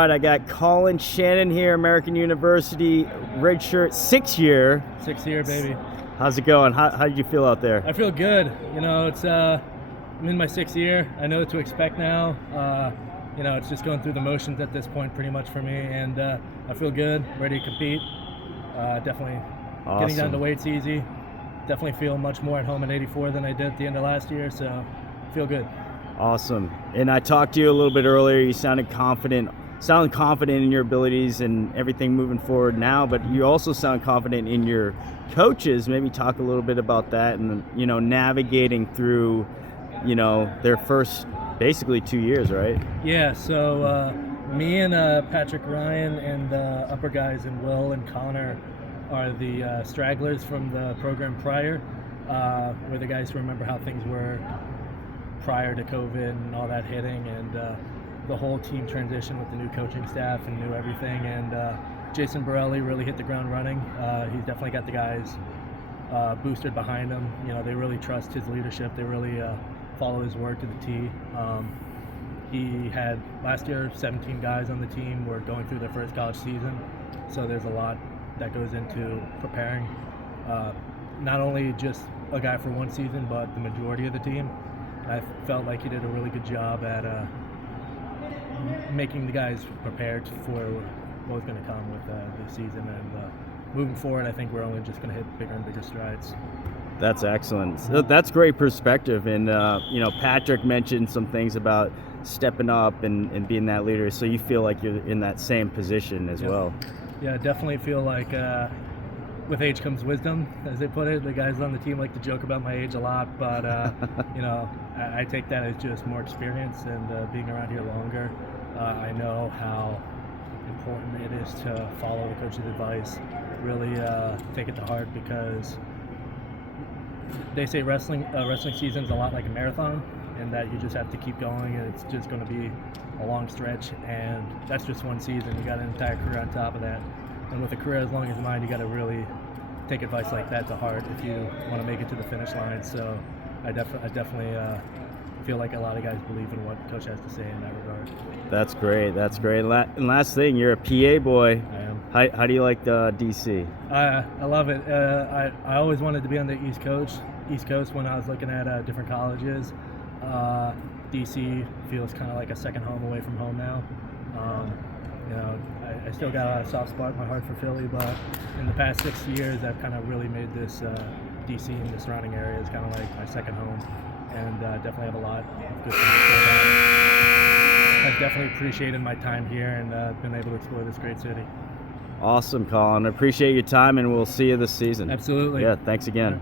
All right, I got Colin, Shannon here, American University, redshirt, 6-year. 6-year, baby. How's it going? How did you feel out there? I feel good. You know, it's I'm in my 6th year. I know what to expect now. It's just going through the motions at this point, pretty much for me, and I feel good, ready to compete. Definitely Awesome. Getting down to weight's easy. Definitely feel much more at home in 84 than I did at the end of last year, so feel good. Awesome. And I talked to you a little bit earlier. You sounded confident in your abilities and everything moving forward now, but you also sound confident in your coaches. Maybe talk a little bit about that and, navigating through, their first basically 2 years, right? Yeah, so me and Patrick Ryan and the upper guys and Will and Connor are the stragglers from the program prior. We're the guys who remember how things were prior to COVID and all that hitting, and the whole team transitioned with the new coaching staff and knew everything. And Jason Borelli really hit the ground running. He's definitely got the guys boosted behind him. They really trust his leadership. They really follow his word to the T. He had last year 17 guys on the team were going through their first college season, so there's a lot that goes into preparing not only just a guy for one season, but the majority of the team. I felt like he did a really good job at making the guys prepared for what was going to come with the season, and moving forward, I think we're only just going to hit bigger and bigger strides. That's excellent. So that's great perspective. And Patrick mentioned some things about stepping up and being that leader. So you feel like you're in that same position as well. Yeah, definitely feel like with age comes wisdom, as they put it. The guys on the team like to joke about my age a lot, but I take that as just more experience and being around here longer. I know how important it is to follow the coach's advice, really take it to heart, because they say wrestling season is a lot like a marathon, and that you just have to keep going, and it's just going to be a long stretch, and that's just one season. You got an entire career on top of that, and with a career as long as mine, you got to really take advice like that to heart if you want to make it to the finish line. So I definitely feel like a lot of guys believe in what coach has to say in that regard. That's great. And last thing, you're a PA boy. I am. How do you like DC? I love it. I always wanted to be on the East Coast when I was looking at different colleges. DC feels kind of like a second home away from home now. I still got a soft spot in my heart for Philly, but in the past 6 years, I've kind of really made this DC and the surrounding areas kind of like my second home, and definitely have a lot of good things going on. I've definitely appreciated my time here and been able to explore this great city. Awesome, Colin. I appreciate your time, and we'll see you this season. Absolutely. Yeah, thanks again.